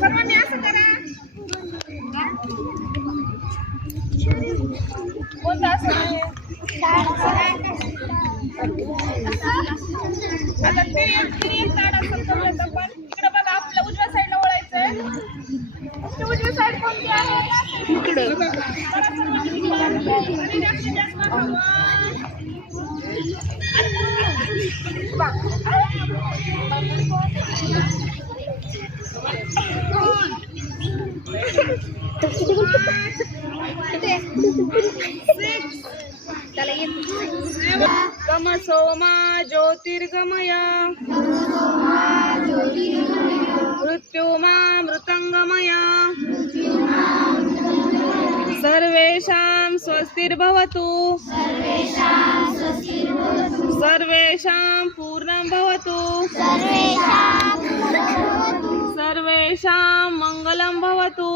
सर्वांनी असं करा. कोणतं असं आहे? आता तिने एक काढ असं करूयात आपण. इकडे बघा, आपल्या उजव्या साईडला वळायचंय. उजवी साईड कोणती आहे? इकडे. आणि जास्तीत जास्त तमसोमा ज्योतिर्गमय मृत्युमा मृतंगमय सर्वेषां स्वस्तिर्भवतु सर्वेषां पूर्णं भवतु सर्वेषां मङ्गलं भवतु